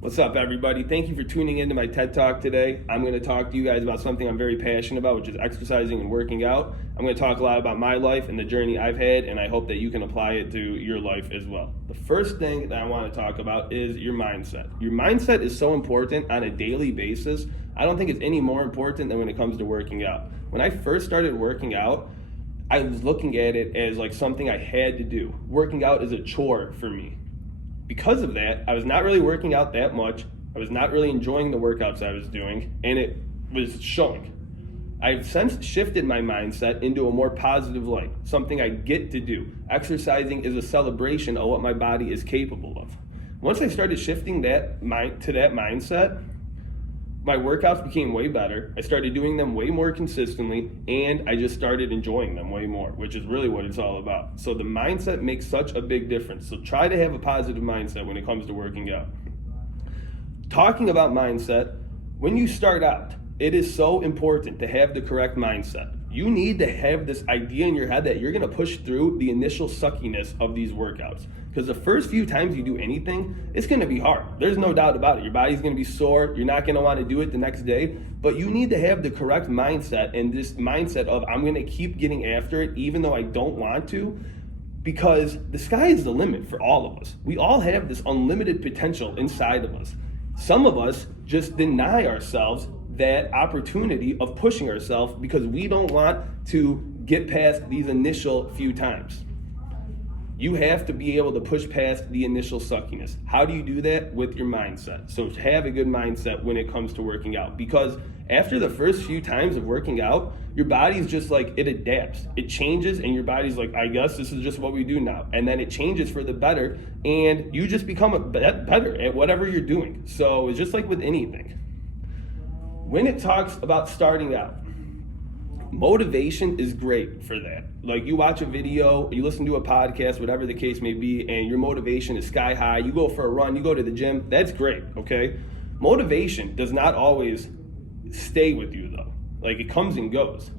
What's up, everybody? Thank you for tuning into my TED Talk today. I'm going to talk to you guys about something I'm very passionate about, which is exercising and working out. I'm going to talk a lot about my life and the journey I've had, and I hope that you can apply it to your life as well. The first thing that I want to talk about is your mindset. Your mindset is so important on a daily basis. I don't think it's any more important than when it comes to working out. When I first started working out, I was looking at it as like something I had to do. Working out is a chore for me. Because of that, I was not really working out that much. I was not really enjoying the workouts I was doing, and it was showing. I've since shifted my mindset into a more positive light, something I get to do. Exercising is a celebration of what my body is capable of. Once I started shifting to that mindset, my workouts became way better. I started doing them way more consistently, and I just started enjoying them way more, which is really what it's all about. So the mindset makes such a big difference. So try to have a positive mindset when it comes to working out. Talking about mindset, when you start out, it is so important to have the correct mindset. You need to have this idea in your head that you're going to push through the initial suckiness of these workouts. Because the first few times you do anything, it's going to be hard. There's no doubt about it. Your body's going to be sore. You're not going to want to do it the next day. But you need to have the correct mindset, and this mindset of I'm going to keep getting after it even though I don't want to, because the sky is the limit for all of us. We all have this unlimited potential inside of us. Some of us just deny ourselves that opportunity of pushing ourselves because we don't want to get past these initial few times. You have to be able to push past the initial suckiness. How do you do that? With your mindset. So have a good mindset when it comes to working out, because after the first few times of working out, your body's just like, it adapts, it changes, and your body's like, I guess this is just what we do now. And then it changes for the better, and you just become better at whatever you're doing. So it's just like with anything. When it talks about starting out, motivation is great for that. Like, you watch a video, you listen to a podcast, whatever the case may be, and your motivation is sky high. You go for a run, you go to the gym. That's great, okay? Motivation does not always stay with you, though. Like, it comes and goes.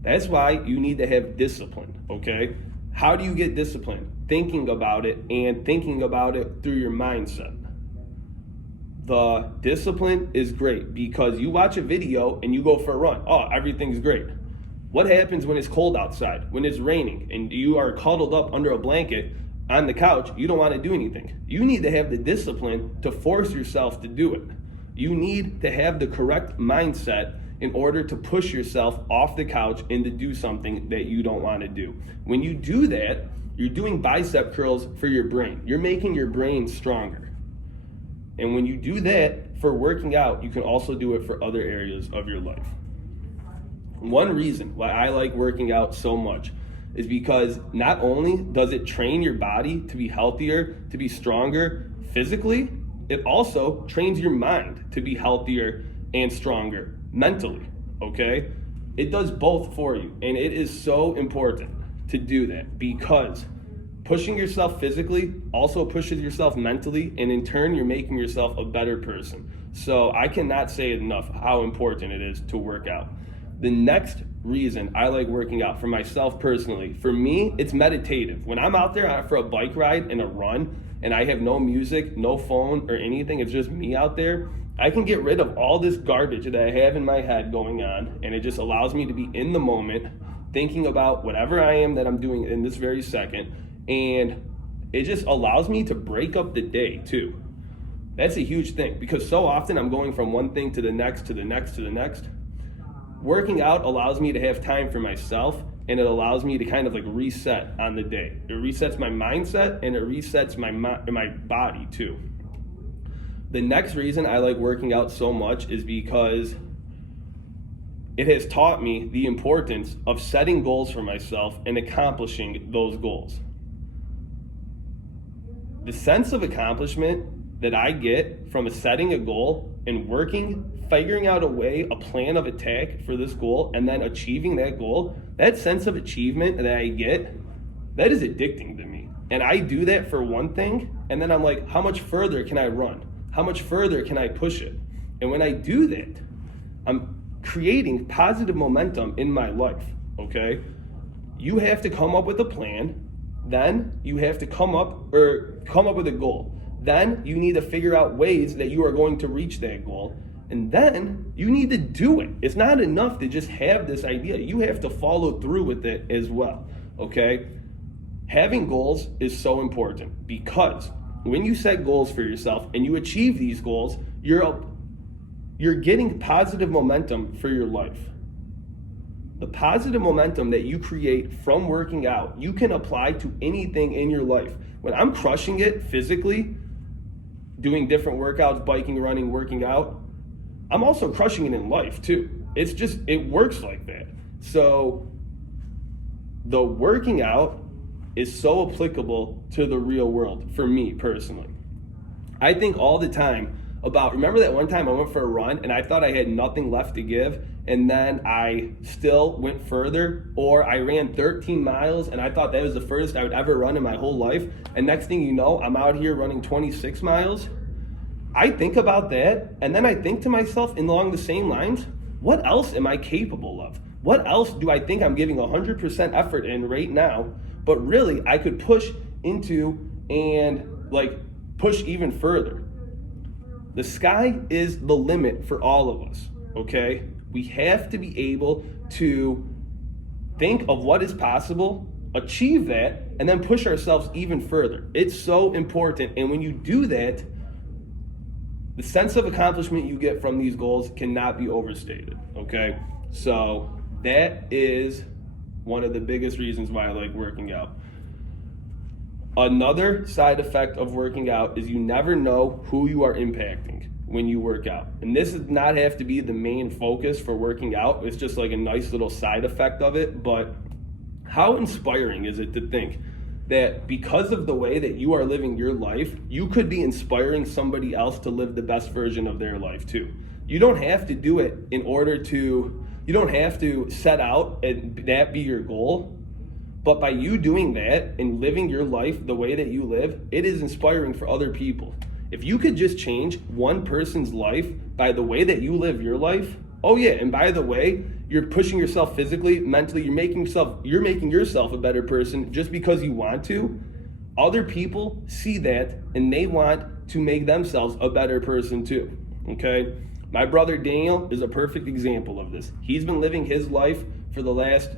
That's why you need to have discipline, okay? How do you get discipline? Thinking about it, and thinking about it through your mindset. The discipline is great because you watch a video and you go for a run. Oh, everything's great. What happens when it's cold outside, when it's raining, and you are cuddled up under a blanket on the couch? You don't want to do anything. You need to have the discipline to force yourself to do it. You need to have the correct mindset in order to push yourself off the couch and to do something that you don't want to do. When you do that, you're doing bicep curls for your brain. You're making your brain stronger. And when you do that for working out, you can also do it for other areas of your life. One reason why I like working out so much is because not only does it train your body to be healthier, to be stronger physically, it also trains your mind to be healthier and stronger mentally, okay? It does both for you, and it is so important to do that because pushing yourself physically also pushes yourself mentally, and in turn, you're making yourself a better person. So I cannot say enough how important it is to work out. The next reason I like working out for myself personally, for me, it's meditative. When I'm out there for a bike ride and a run, and I have no music, no phone or anything, it's just me out there, I can get rid of all this garbage that I have in my head going on, and it just allows me to be in the moment, thinking about whatever I am that I'm doing in this very second. And it just allows me to break up the day too. That's a huge thing because so often I'm going from one thing to the next, to the next, to the next. Working out allows me to have time for myself, and it allows me to kind of like reset on the day. It resets my mindset, and it resets my body too. The next reason I like working out so much is because it has taught me the importance of setting goals for myself and accomplishing those goals. The sense of accomplishment that I get from setting a goal and working, figuring out a plan of attack for this goal, and then achieving that goal, that sense of achievement that I get, that is addicting to me. And I do that for one thing, and then I'm like, how much further can I run? How much further can I push it? And when I do that, I'm creating positive momentum in my life, okay? You have to come up with a plan. Then you have to come up with a goal. Then you need to figure out ways that you are going to reach that goal. And then you need to do it. It's not enough to just have this idea. You have to follow through with it as well, okay? Having goals is so important because when you set goals for yourself and you achieve these goals, you're getting positive momentum for your life. The positive momentum that you create from working out, you can apply to anything in your life. When I'm crushing it physically, doing different workouts, biking, running, working out, I'm also crushing it in life too. It works like that. So the working out is so applicable to the real world for me personally. I think all the time remember that one time I went for a run and I thought I had nothing left to give, and then I still went further, or I ran 13 miles and I thought that was the furthest I would ever run in my whole life, and next thing you know, I'm out here running 26 miles. I think about that, and then I think to myself along the same lines, what else am I capable of? What else do I think I'm giving 100% effort in right now, but really I could push into and push even further? The sky is the limit for all of us, okay? We have to be able to think of what is possible, achieve that, and then push ourselves even further. It's so important, and when you do that, the sense of accomplishment you get from these goals cannot be overstated, okay? So that is one of the biggest reasons why I like working out. Another side effect of working out is you never know who you are impacting when you work out. And this does not have to be the main focus for working out. It's just like a nice little side effect of it. But how inspiring is it to think that because of the way that you are living your life, you could be inspiring somebody else to live the best version of their life too. You don't have to do it you don't have to set out and that be your goal. But by you doing that and living your life the way that you live, it is inspiring for other people. If you could just change one person's life by the way that you live your life, oh yeah, and by the way, you're pushing yourself physically, mentally, you're making yourself a better person just because you want to. Other people see that and they want to make themselves a better person too, okay? My brother Daniel is a perfect example of this. He's been living his life for the last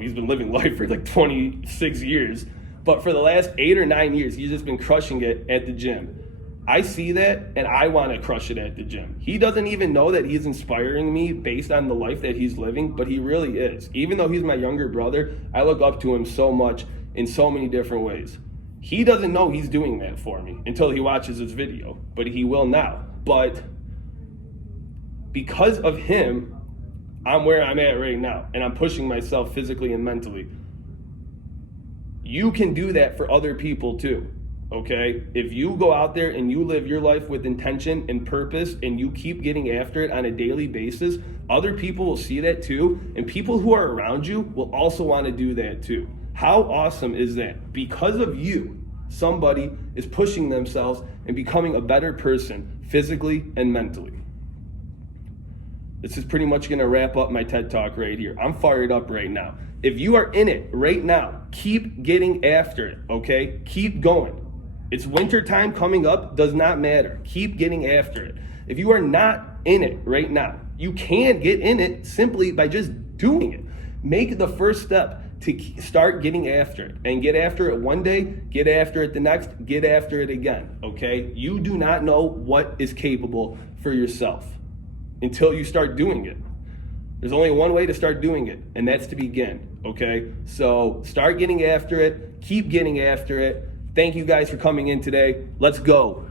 he's been living life for like 26 years, but for the last 8 or 9 years, he's just been crushing it at the gym. I see that and I want to crush it at the gym. He doesn't even know that he's inspiring me based on the life that he's living, but he really is. Even though he's my younger brother, I look up to him so much in so many different ways. He doesn't know he's doing that for me until he watches this video, but he will now. But because of him, I'm where I'm at right now, and I'm pushing myself physically and mentally. You can do that for other people too, okay? If you go out there and you live your life with intention and purpose and you keep getting after it on a daily basis, other people will see that too, and people who are around you will also want to do that too. How awesome is that? Because of you, somebody is pushing themselves and becoming a better person physically and mentally. This is pretty much going to wrap up my TED Talk right here. I'm fired up right now. If you are in it right now, keep getting after it, okay? Keep going. It's winter time coming up, does not matter. Keep getting after it. If you are not in it right now, you can get in it simply by just doing it. Make the first step to start getting after it, and get after it one day, get after it the next, get after it again, okay? You do not know what is capable for yourself until you start doing it. There's only one way to start doing it, and that's to begin, okay? So start getting after it, keep getting after it. Thank you guys for coming in today. Let's go.